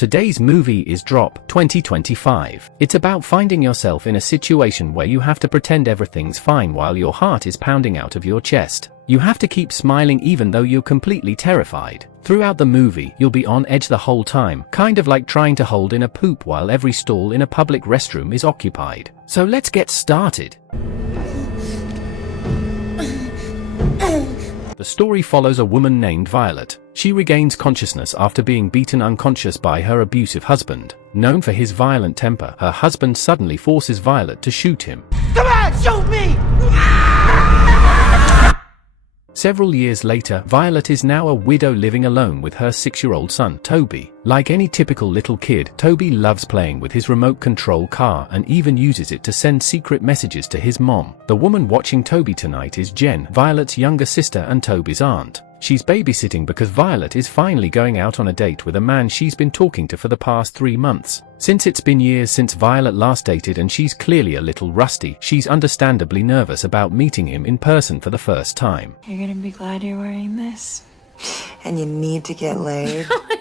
Today's movie is Drop 2025. It's about finding yourself in a situation where you have to pretend everything's fine while your heart is pounding out of your chest. You have to keep smiling even though you're completely terrified. Throughout the movie, you'll be on edge the whole time, kind of like trying to hold in a poop while every stall in a public restroom is occupied. So let's get started. The story follows a woman named Violet. She regains consciousness after being beaten unconscious by her abusive husband. Known for his violent temper, her husband suddenly forces Violet to shoot him. Come on, shoot me! Several years later, Violet is now a widow living alone with her 6-year-old son, Toby. Like any typical little kid, Toby loves playing with his remote control car and even uses it to send secret messages to his mom. The woman watching Toby tonight is Jen, Violet's younger sister and Toby's aunt. She's babysitting because Violet is finally going out on a date with a man she's been talking to for the past 3 months. Since it's been years since Violet last dated and she's clearly a little rusty, she's understandably nervous about meeting him in person for the first time. You're gonna be glad you're wearing this. And you need to get laid. Like,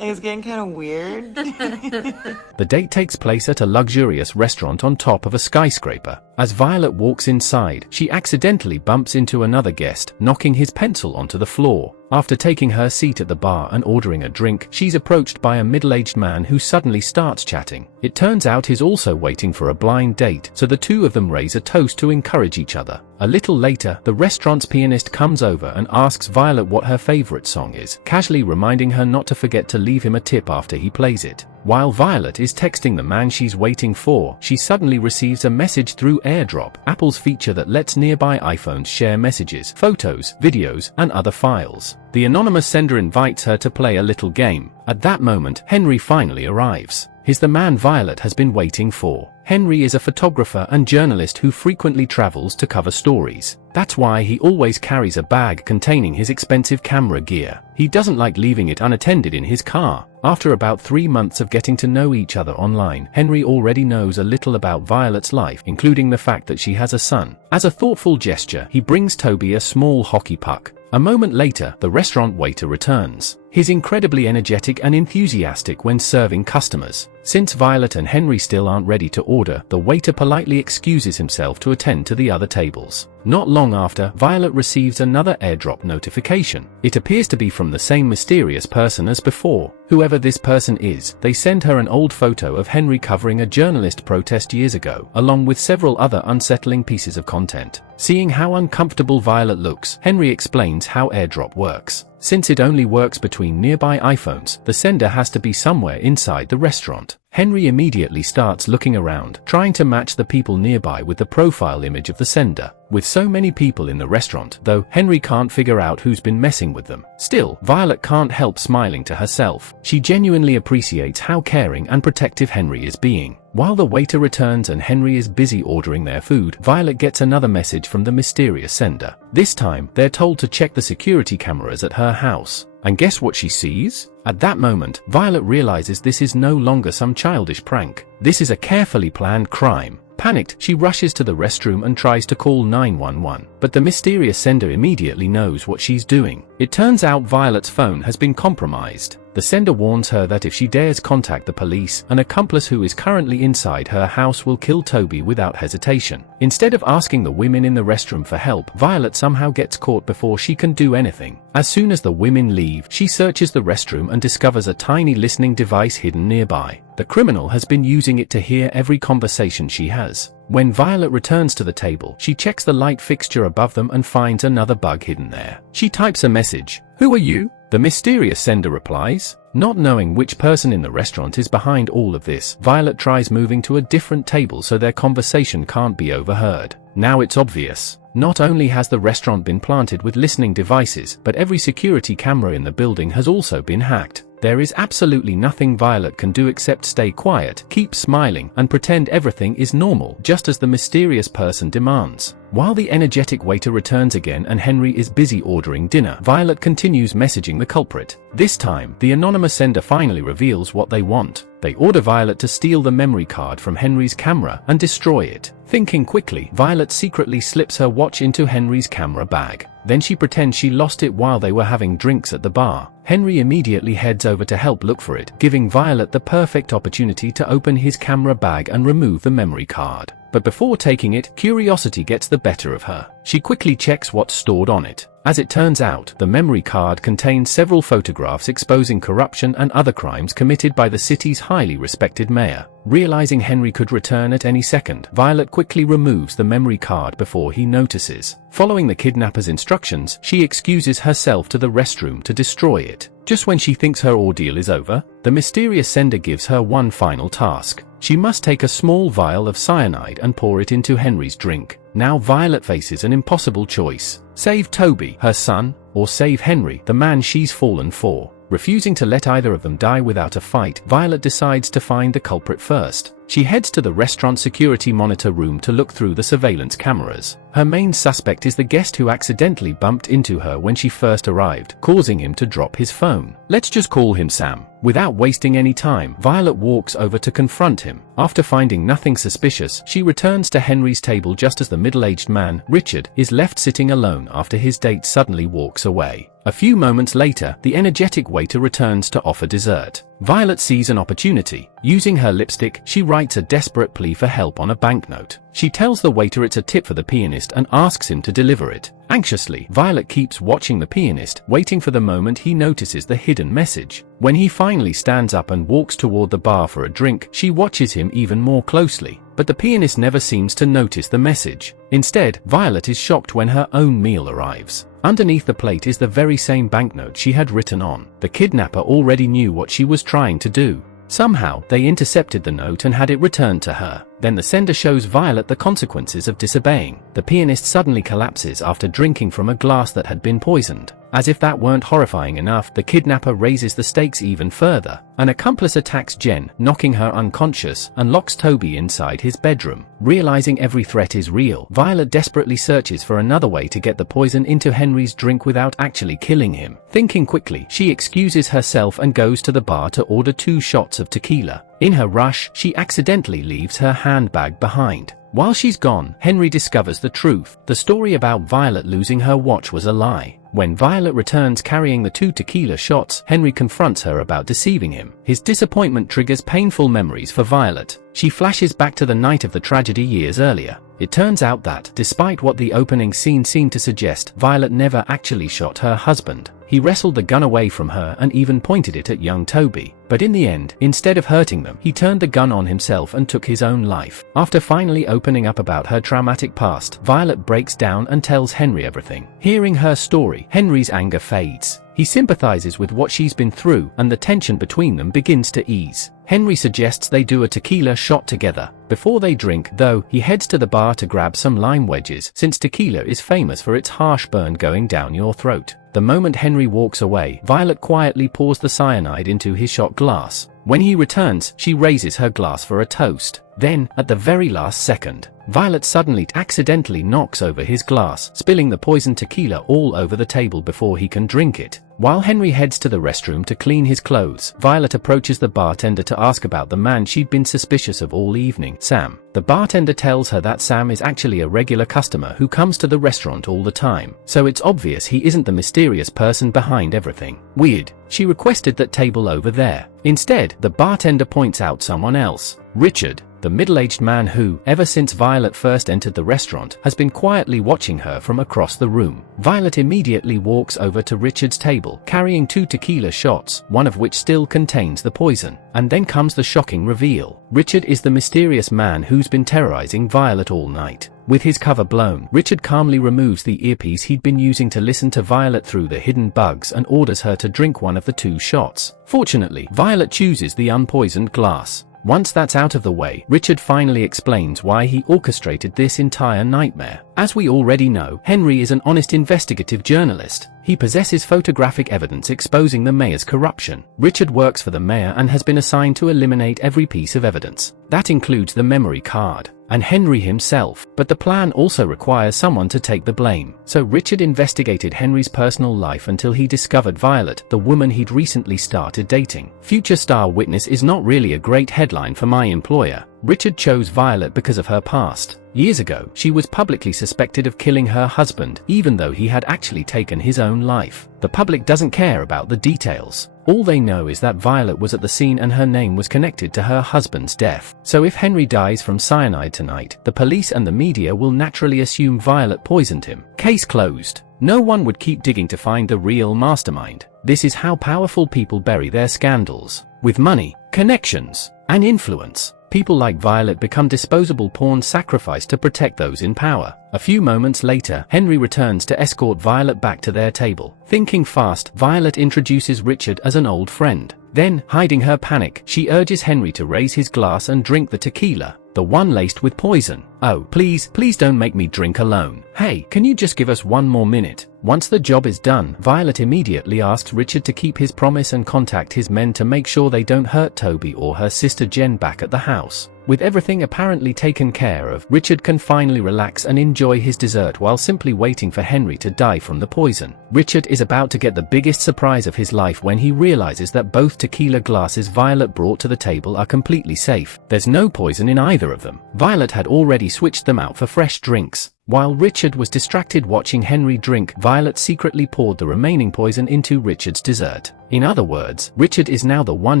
it's getting kind of weird. The date takes place at a luxurious restaurant on top of a skyscraper. As Violet walks inside, she accidentally bumps into another guest, knocking his pencil onto the floor. After taking her seat at the bar and ordering a drink, she's approached by a middle-aged man who suddenly starts chatting. It turns out he's also waiting for a blind date, so the two of them raise a toast to encourage each other. A little later, the restaurant's pianist comes over and asks Violet what her favorite song is, casually reminding her not to forget to leave him a tip after he plays it. While Violet is texting the man she's waiting for, she suddenly receives a message through AirDrop, Apple's feature that lets nearby iPhones share messages, photos, videos, and other files. The anonymous sender invites her to play a little game. At that moment, Henry finally arrives. He's the man Violet has been waiting for. Henry is a photographer and journalist who frequently travels to cover stories. That's why he always carries a bag containing his expensive camera gear. He doesn't like leaving it unattended in his car. After about 3 months of getting to know each other online, Henry already knows a little about Violet's life, including the fact that she has a son. As a thoughtful gesture, he brings Toby a small hockey puck. A moment later, the restaurant waiter returns. He's incredibly energetic and enthusiastic when serving customers. Since Violet and Henry still aren't ready to order, the waiter politely excuses himself to attend to the other tables. Not long after, Violet receives another AirDrop notification. It appears to be from the same mysterious person as before. Whoever this person is, they send her an old photo of Henry covering a journalist protest years ago, along with several other unsettling pieces of content. Seeing how uncomfortable Violet looks, Henry explains how AirDrop works. Since it only works between nearby iPhones, the sender has to be somewhere inside the restaurant. Henry immediately starts looking around, trying to match the people nearby with the profile image of the sender. With so many people in the restaurant, though, Henry can't figure out who's been messing with them. Still, Violet can't help smiling to herself. She genuinely appreciates how caring and protective Henry is being. While the waiter returns and Henry is busy ordering their food, Violet gets another message from the mysterious sender. This time, they're told to check the security cameras at her house. And guess what she sees? At that moment, Violet realizes this is no longer some childish prank. This is a carefully planned crime. Panicked, she rushes to the restroom and tries to call 911, but the mysterious sender immediately knows what she's doing. It turns out Violet's phone has been compromised. The sender warns her that if she dares contact the police, an accomplice who is currently inside her house will kill Toby without hesitation. Instead of asking the women in the restroom for help, Violet somehow gets caught before she can do anything. As soon as the women leave, she searches the restroom and discovers a tiny listening device hidden nearby. The criminal has been using it to hear every conversation she has. When Violet returns to the table, she checks the light fixture above them and finds another bug hidden there. She types a message. "Who are you?" The mysterious sender replies. Not knowing which person in the restaurant is behind all of this, Violet tries moving to a different table so their conversation can't be overheard. Now it's obvious. Not only has the restaurant been planted with listening devices, but every security camera in the building has also been hacked. There is absolutely nothing Violet can do except stay quiet, keep smiling, and pretend everything is normal, just as the mysterious person demands. While the energetic waiter returns again and Henry is busy ordering dinner, Violet continues messaging the culprit. This time, the anonymous sender finally reveals what they want. They order Violet to steal the memory card from Henry's camera and destroy it. Thinking quickly, Violet secretly slips her watch into Henry's camera bag. Then she pretends she lost it while they were having drinks at the bar. Henry immediately heads over to help look for it, giving Violet the perfect opportunity to open his camera bag and remove the memory card. But before taking it, curiosity gets the better of her. She quickly checks what's stored on it. As it turns out, the memory card contains several photographs exposing corruption and other crimes committed by the city's highly respected mayor. Realizing Henry could return at any second, Violet quickly removes the memory card before he notices. Following the kidnapper's instructions, she excuses herself to the restroom to destroy it. Just when she thinks her ordeal is over, the mysterious sender gives her one final task. She must take a small vial of cyanide and pour it into Henry's drink. Now Violet faces an impossible choice. Save Toby, her son, or save Henry, the man she's fallen for. Refusing to let either of them die without a fight, Violet decides to find the culprit first. She heads to the restaurant security monitor room to look through the surveillance cameras. Her main suspect is the guest who accidentally bumped into her when she first arrived, causing him to drop his phone. Let's just call him Sam. Without wasting any time, Violet walks over to confront him. After finding nothing suspicious, she returns to Henry's table just as the middle-aged man, Richard, is left sitting alone after his date suddenly walks away. A few moments later, the energetic waiter returns to offer dessert. Violet sees an opportunity. Using her lipstick, she writes a desperate plea for help on a banknote. She tells the waiter it's a tip for the pianist and asks him to deliver it. Anxiously, Violet keeps watching the pianist, waiting for the moment he notices the hidden message. When he finally stands up and walks toward the bar for a drink, she watches him even more closely. But the pianist never seems to notice the message. Instead, Violet is shocked when her own meal arrives. Underneath the plate is the very same banknote she had written on. The kidnapper already knew what she was trying to do. Somehow, they intercepted the note and had it returned to her. Then the sender shows Violet the consequences of disobeying. The pianist suddenly collapses after drinking from a glass that had been poisoned. As if that weren't horrifying enough, the kidnapper raises the stakes even further. An accomplice attacks Jen, knocking her unconscious, and locks Toby inside his bedroom. Realizing every threat is real, Violet desperately searches for another way to get the poison into Henry's drink without actually killing him. Thinking quickly, she excuses herself and goes to the bar to order 2 shots of tequila. In her rush, she accidentally leaves her handbag behind. While she's gone, Henry discovers the truth. The story about Violet losing her watch was a lie. When Violet returns carrying the 2 tequila shots, Henry confronts her about deceiving him. His disappointment triggers painful memories for Violet. She flashes back to the night of the tragedy years earlier. It turns out that, despite what the opening scene seemed to suggest, Violet never actually shot her husband. He wrestled the gun away from her and even pointed it at young Toby. But in the end, instead of hurting them, he turned the gun on himself and took his own life. After finally opening up about her traumatic past, Violet breaks down and tells Henry everything. Hearing her story, Henry's anger fades. He sympathizes with what she's been through, and the tension between them begins to ease. Henry suggests they do a tequila shot together. Before they drink, though, he heads to the bar to grab some lime wedges, since tequila is famous for its harsh burn going down your throat. The moment Henry walks away, Violet quietly pours the cyanide into his shot glass. When he returns, she raises her glass for a toast. Then, at the very last second, Violet suddenly accidentally knocks over his glass, spilling the poisoned tequila all over the table before he can drink it. While Henry heads to the restroom to clean his clothes, Violet approaches the bartender to ask about the man she'd been suspicious of all evening, Sam. The bartender tells her that Sam is actually a regular customer who comes to the restaurant all the time, so it's obvious he isn't the mysterious person behind everything. Weird. She requested that table over there. Instead, the bartender points out someone else, Richard, the middle-aged man who, ever since Violet first entered the restaurant, has been quietly watching her from across the room. Violet immediately walks over to Richard's table, carrying 2 tequila shots, one of which still contains the poison. And then comes the shocking reveal. Richard is the mysterious man who's been terrorizing Violet all night. With his cover blown, Richard calmly removes the earpiece he'd been using to listen to Violet through the hidden bugs and orders her to drink one of the 2 shots. Fortunately, Violet chooses the unpoisoned glass. Once that's out of the way, Richard finally explains why he orchestrated this entire nightmare. As we already know, Henry is an honest investigative journalist. He possesses photographic evidence exposing the mayor's corruption. Richard works for the mayor and has been assigned to eliminate every piece of evidence. That includes the memory card. and Henry himself. But the plan also requires someone to take the blame. So Richard investigated Henry's personal life until he discovered Violet, the woman he'd recently started dating. Future star witness is not really a great headline for my employer. Richard chose Violet because of her past. Years ago, she was publicly suspected of killing her husband, even though he had actually taken his own life. The public doesn't care about the details. All they know is that Violet was at the scene and her name was connected to her husband's death. So if Henry dies from cyanide tonight, the police and the media will naturally assume Violet poisoned him. Case closed. No one would keep digging to find the real mastermind. This is how powerful people bury their scandals. With money, connections, and influence, people like Violet become disposable pawns sacrificed to protect those in power. A few moments later, Henry returns to escort Violet back to their table. Thinking fast, Violet introduces Richard as an old friend. Then, hiding her panic, she urges Henry to raise his glass and drink the tequila, the one laced with poison. Oh, please don't make me drink alone. Hey, can you just give us one more minute? Once the job is done, Violet immediately asks Richard to keep his promise and contact his men to make sure they don't hurt Toby or her sister Jen back at the house. With everything apparently taken care of, Richard can finally relax and enjoy his dessert while simply waiting for Henry to die from the poison. Richard is about to get the biggest surprise of his life when he realizes that both tequila glasses Violet brought to the table are completely safe. There's no poison in either of them. Violet had already switched them out for fresh drinks. While Richard was distracted watching Henry drink, Violet secretly poured the remaining poison into Richard's dessert. In other words, Richard is now the one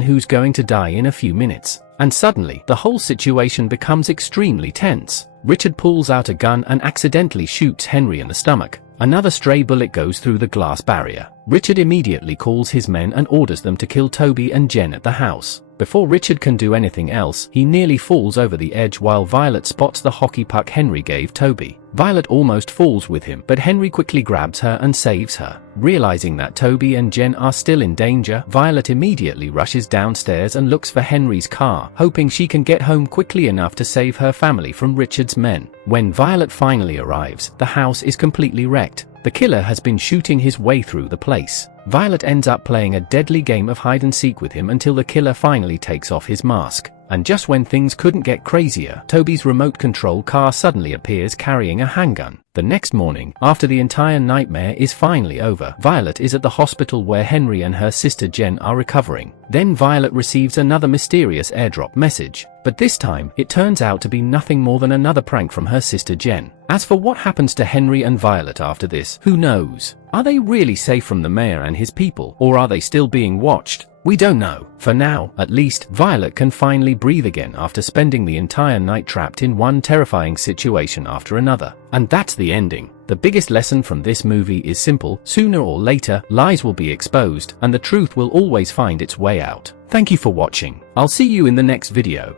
who's going to die in a few minutes. And suddenly, the whole situation becomes extremely tense. Richard pulls out a gun and accidentally shoots Henry in the stomach. Another stray bullet goes through the glass barrier. Richard immediately calls his men and orders them to kill Toby and Jen at the house. Before Richard can do anything else, he nearly falls over the edge while Violet spots the hockey puck Henry gave Toby. Violet almost falls with him, but Henry quickly grabs her and saves her. Realizing that Toby and Jen are still in danger, Violet immediately rushes downstairs and looks for Henry's car, hoping she can get home quickly enough to save her family from Richard's men. When Violet finally arrives, the house is completely wrecked. The killer has been shooting his way through the place. Violet ends up playing a deadly game of hide-and-seek with him until the killer finally takes off his mask. And just when things couldn't get crazier, Toby's remote control car suddenly appears carrying a handgun. The next morning, after the entire nightmare is finally over, Violet is at the hospital where Henry and her sister Jen are recovering. Then Violet receives another mysterious airdrop message. But this time, it turns out to be nothing more than another prank from her sister Jen. As for what happens to Henry and Violet after this, who knows? Are they really safe from the mayor and his people, or are they still being watched? We don't know. For now, at least, Violet can finally breathe again after spending the entire night trapped in one terrifying situation after another. And that's the ending. The biggest lesson from this movie is simple: sooner or later, lies will be exposed, and the truth will always find its way out. Thank you for watching. I'll see you in the next video.